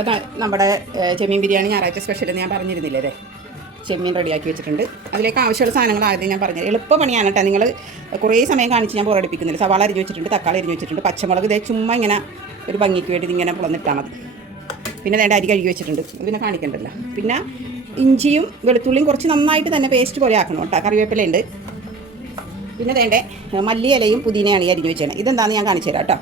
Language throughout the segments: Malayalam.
അപ്പോൾ നമ്മുടെ ചെമ്മീൻ ബിരിയാണി ഞായറാഴ്ച സ്പെഷ്യൽ ഞാൻ പറഞ്ഞിരുന്നില്ലേ അതെ. ചെമ്മീൻ റെഡിയാക്കി വെച്ചിട്ടുണ്ട്. അതിലേക്ക് ആവശ്യമുള്ള സാധനങ്ങൾ ആദ്യം ഞാൻ പറഞ്ഞത് എളുപ്പ പണിയാണ് കേട്ടോ. നിങ്ങൾ കുറേ സമയം കാണിച്ച് ഞാൻ പുറടിപ്പിക്കുന്നില്ല. സവാള അരിഞ്ഞ് വെച്ചിട്ടുണ്ട്, തക്കാളി അരിഞ്ഞ് വെച്ചിട്ടുണ്ട്, പച്ചമുളക് ഇതേ ചുമ്മാ ഇങ്ങനെ ഒരു ഭംഗിക്ക് വേണ്ടി ഇതിങ്ങനെ പുളന്നിട്ടാൽ മതി. പിന്നെ വേണ്ട അരി കഴുകി വെച്ചിട്ടുണ്ട്, ഇതിനെ കാണിക്കണ്ടല്ലോ. പിന്നെ ഇഞ്ചിയും വെളുത്തുള്ളിയും കുറച്ച് നന്നായിട്ട് തന്നെ പേസ്റ്റ് പോലെ ആക്കണം കേട്ടോ. കറിവേപ്പിലയുണ്ട്. പിന്നെ വേണ്ടേ മല്ലിയിലയും പുതിനയാണ് ഈ അരിഞ്ഞ് വെച്ചത്. ഇതെന്താണെന്ന് ഞാൻ കാണിച്ചു തരാം കേട്ടോ.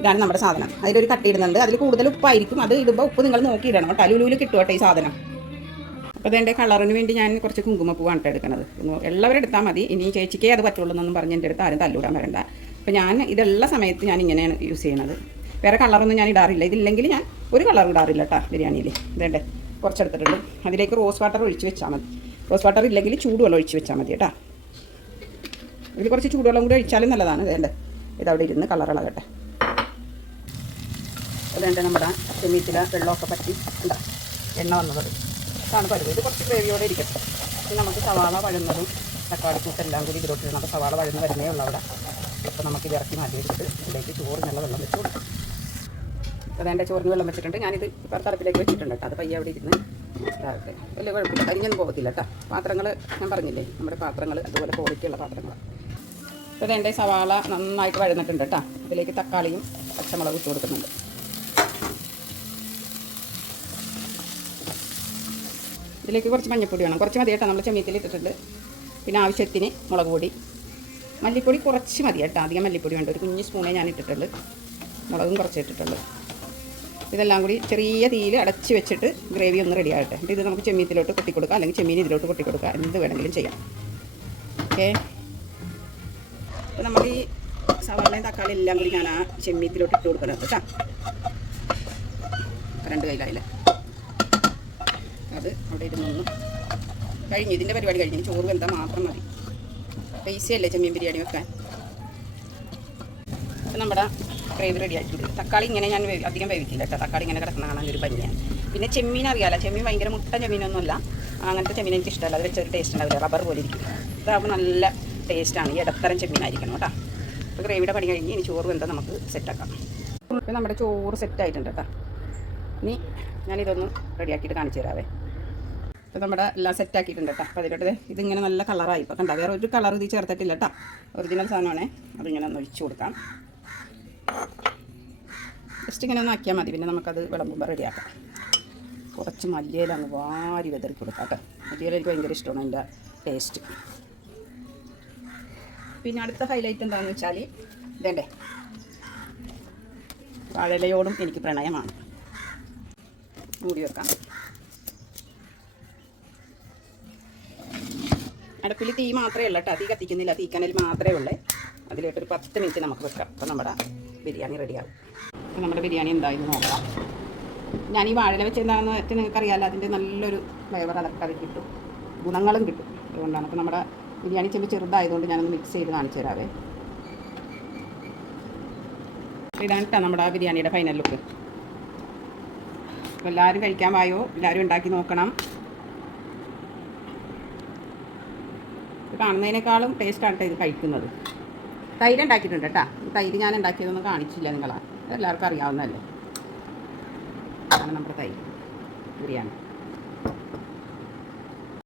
ഇതാണ് നമ്മുടെ സാധനം. അതിലൊരു കട്ടി ഇടുന്നുണ്ട്. അതിൽ കൂടുതൽ ഉപ്പായിരിക്കും. അത് ഇടുമ്പോൾ ഉപ്പ് നിങ്ങൾ നോക്കിയിടണം കേട്ടോ. ലുലുവിൽ കിട്ടും കേട്ടോ ഈ സാധനം. അപ്പോൾ അതെൻ്റെ കളറിന് വേണ്ടി ഞാൻ കുറച്ച് കുങ്കുമപ്പൂവാണ് എടുക്കുന്നത്. എല്ലാവരും എടുത്താൽ മതി. ഇനി ചേച്ചിക്കേ അത് പറ്റുള്ളൂ എന്നൊന്നും പറഞ്ഞ് എൻ്റെ അടുത്ത് ആരും തല്ലൂടാൻ വരണ്ട. അപ്പോൾ ഞാൻ ഇതുള്ള സമയത്ത് ഞാൻ ഇങ്ങനെയാണ് യൂസ് ചെയ്യണത്. വേറെ കളറൊന്നും ഞാൻ ഇടാറില്ല. ഇതില്ലെങ്കിൽ ഞാൻ ഒരു കളർ ഇടാറില്ല കേട്ടോ ബിരിയാണിയിൽ. ഇതേണ്ടേ കുറച്ചെടുത്തിട്ടുണ്ട്. അതിലേക്ക് റോസ് വാട്ടർ ഒഴിച്ച് വെച്ചാൽ മതി. റോസ് വാട്ടർ ഇല്ലെങ്കിൽ ചൂടുവെള്ളം ഒഴിച്ച് വെച്ചാൽ മതി കേട്ടോ. ഇതിൽ കുറച്ച് ചൂടുവെള്ളം കൂടി ഒഴിച്ചാലും നല്ലതാണ്. ഇതേണ്ടേ ഇതവിടെ ഇരുന്ന് കളറിളകട്ടെ. അതുകൊണ്ട് നമ്മുടെ ചെമ്മീത്തിലെ വെള്ളമൊക്കെ പറ്റി എന്താ എണ്ണ വന്നത് ഇതാണ് പരുവ്. ഇത് കുറച്ച് ഗ്രേവിയോടെ ഇരിക്കട്ടെ. പിന്നെ നമുക്ക് സവാള വഴുന്നതും തക്കാളിക്കൂട്ടെല്ലാം കൂടി ഇതിലോട്ട് ഇടണം. അപ്പോൾ സവാള വഴുന്ന് വരുന്നേ ഉള്ളൂ അവിടെ. അപ്പോൾ നമുക്ക് ഇത് ഇറക്കി മാറ്റി വെച്ചിട്ട് ഇതിലേക്ക് ചോറിനുള്ള വെള്ളം വെച്ച് കൊടുക്കും. അതെൻ്റെ ചോറിന് വെള്ളം വെച്ചിട്ടുണ്ട്. ഞാനിത് തറപ്പിലേക്ക് വെച്ചിട്ടുണ്ട് കേട്ടോ. അത് പയ്യെ അവിടെ ഇരുന്ന് ഇതാകട്ടെ. വലിയ കുഴപ്പമില്ല, കരിഞ്ഞൊന്നും പോകത്തില്ല കേട്ടോ. പാത്രങ്ങൾ ഞാൻ പറഞ്ഞില്ലേ, നമ്മുടെ പാത്രങ്ങൾ അതുപോലെ ക്വാളിറ്റിയുള്ള പാത്രങ്ങളാണ്. അപ്പോൾ അതെൻ്റെ സവാള നന്നായിട്ട് വഴുന്നിട്ടുണ്ട് കേട്ടോ. അതിലേക്ക് തക്കാളിയും പച്ചമുളക് ഇട്ട് കൊടുക്കുന്നുണ്ട്. ഇതിലേക്ക് കുറച്ച് മഞ്ഞൾപ്പൊടി വേണം. കുറച്ച് മതി കേട്ടോ. നമ്മൾ ചെമ്മീത്തിൽ ഇട്ടിട്ടുണ്ട്. പിന്നെ ആവശ്യത്തിന് മുളക് പൊടി, മല്ലിപ്പൊടി കുറച്ച് മതി കേട്ടോ. അധികം മല്ലിപ്പൊടി വേണ്ട. ഒരു കുഞ്ഞ് സ്പൂണേ ഞാൻ ഇട്ടിട്ടുള്ളൂ. മുളകും കുറച്ച് ഇട്ടിട്ടുള്ളൂ. ഇതെല്ലാം കൂടി ചെറിയ തീയിൽ അടച്ച് വെച്ചിട്ട് ഗ്രേവി ഒന്ന് റെഡി ആകട്ടെ. ഇത് നമുക്ക് ചെമ്മീത്തിലോട്ട് കൊട്ടിക്കൊടുക്കാം, അല്ലെങ്കിൽ ചെമ്മീൻ ഇതിലോട്ട് കൊട്ടിക്കൊടുക്കാം. എന്ത് വേണമെങ്കിലും ചെയ്യാം. ഓക്കെ. അപ്പോൾ നമുക്ക് ഈ സവാളയും തക്കാളി എല്ലാം കൂടി ഞാൻ ആ ചെമ്മീത്തിലോട്ട് ഇട്ട് കൊടുക്കണം കേട്ടോ. 2 കയ്യിലായില്ലേ. അത് അവിടെ ഇരുന്നൊന്നും കഴിഞ്ഞു. ഇതിൻ്റെ പരിപാടി കഴിഞ്ഞു. ചോറ് വെന്താൽ മാത്രം മതി. ഈസി അല്ലേ ചെമ്മീൻ ബിരിയാണി വെക്കാൻ. അപ്പോൾ നമ്മുടെ ഗ്രേവി റെഡി ആയിട്ടുണ്ട്. തക്കാളി ഇങ്ങനെ ഞാൻ അധികം വേവിക്കില്ല കേട്ടോ. തക്കാളി ഇങ്ങനെ കിടക്കുന്ന കാണാൻ ഒരു ഭംഗിയാണ്. പിന്നെ ചെമ്മീൻ അറിയാമല്ലോ, ചെമ്മീൻ ഭയങ്കര മുട്ട ചെമ്മീനൊന്നുമല്ല. അങ്ങനത്തെ ചെമ്മീൻ എനിക്ക് ഇഷ്ടമല്ല. അത് വെച്ചൊരു ടേസ്റ്റ് ഉണ്ടാവില്ല, റബ്ബർ പോലെ ഇരിക്കും. ഇതാകുമ്പോൾ നല്ല ടേസ്റ്റാണ്. ഈ ഇടത്തരം ചെമ്മീനായിരിക്കണം കേട്ടോ. അപ്പോൾ ഗ്രേവിയുടെ പണി കഴിഞ്ഞ് ഇനി ചോറ് വെന്താൽ നമുക്ക് സെറ്റാക്കാം. ഇപ്പോൾ നമ്മുടെ ചോറ് സെറ്റായിട്ടുണ്ട് കേട്ടോ. ഇനി ഞാനിതൊന്ന് റെഡിയാക്കിയിട്ട് കാണിച്ചു തരാവേ. അപ്പോൾ നമ്മുടെ എല്ലാം സെറ്റാക്കിയിട്ടുണ്ട് കേട്ടോ. അപ്പോൾ അതിലോട്ട് ഇതിങ്ങനെ നല്ല കളറായി. ഇപ്പോൾ കണ്ട വേറെ ഒരു കളർ ഇത് ചേർത്തിട്ടില്ല കേട്ടോ. ഒറിജിനൽ സാധനമാണേ. അതിങ്ങനെ ഒന്ന് ഒഴിച്ചു കൊടുക്കാം. ജസ്റ്റ് ഇങ്ങനെ ഒന്ന് ആക്കിയാൽ മതി. പിന്നെ നമുക്കത് വിളമ്പുമ്പോൾ റെഡിയാക്കാം. കുറച്ച് മല്ലിയില അങ്ങ് വാരി വെതറി കൊടുക്കാം കേട്ടോ. മല്ലിയില എനിക്ക് ഭയങ്കര ഇഷ്ടമാണ് എൻ്റെ ടേസ്റ്റ്. പിന്നെ അടുത്ത ഹൈലൈറ്റ് എന്താണെന്ന് വെച്ചാൽ ഇതേണ്ടേ വാഴയിലയോടും എനിക്ക് പ്രണയമാണ്. മൂടി വെക്കാം. അടുപ്പിൽ തീ മാത്രമേ ഉള്ളൂ കേട്ടോ. തീ കത്തിക്കുന്നില്ല. തീക്കനൽ മാത്രമേ ഉള്ളൂ. അതിലോട്ടൊരു 10 മിനിറ്റ് നമുക്ക് വെക്കാം. അപ്പോൾ നമ്മുടെ ബിരിയാണി റെഡിയാകും. അപ്പോൾ നമ്മുടെ ബിരിയാണി എന്തായെന്ന് നോക്കാം. ഞാൻ ഈ വാഴയില വെച്ച് എന്താണെന്ന് വെച്ചാൽ നിങ്ങൾക്കറിയാമല്ലോ, അതിൻ്റെ നല്ലൊരു ഫ്ലേവർ അതൊക്കെ കിട്ടും, ഗുണങ്ങളും കിട്ടും. അതുകൊണ്ടാണ്. അപ്പോൾ നമ്മുടെ ബിരിയാണി ചെമ്പ് ചെറുതായതുകൊണ്ട് ഞാനൊന്ന് മിക്സ് ചെയ്ത് കാണിച്ചു തരാവേ. അപ്പോൾ ഇതാണ് കേട്ടോ നമ്മുടെ ബിരിയാണിയുടെ ഫൈനൽ ലുക്ക്. അപ്പോൾ എല്ലാവരും കഴിക്കാൻ വായോ, എല്ലാവരും ഉണ്ടാക്കി നോക്കണം. ഇത് കാണുന്നതിനേക്കാളും ടേസ്റ്റാണ് കേട്ടോ ഇത് കഴിക്കുന്നത്. തൈര് ഉണ്ടാക്കിയിട്ടുണ്ട് കേട്ടോ. തൈര് ഞാൻ ഉണ്ടാക്കിയതൊന്നും കാണിച്ചില്ല നിങ്ങളാ. എല്ലാവർക്കും അറിയാവുന്നതല്ലേ. അതാണ് നമ്മുടെ തൈര് ബിരിയാണി.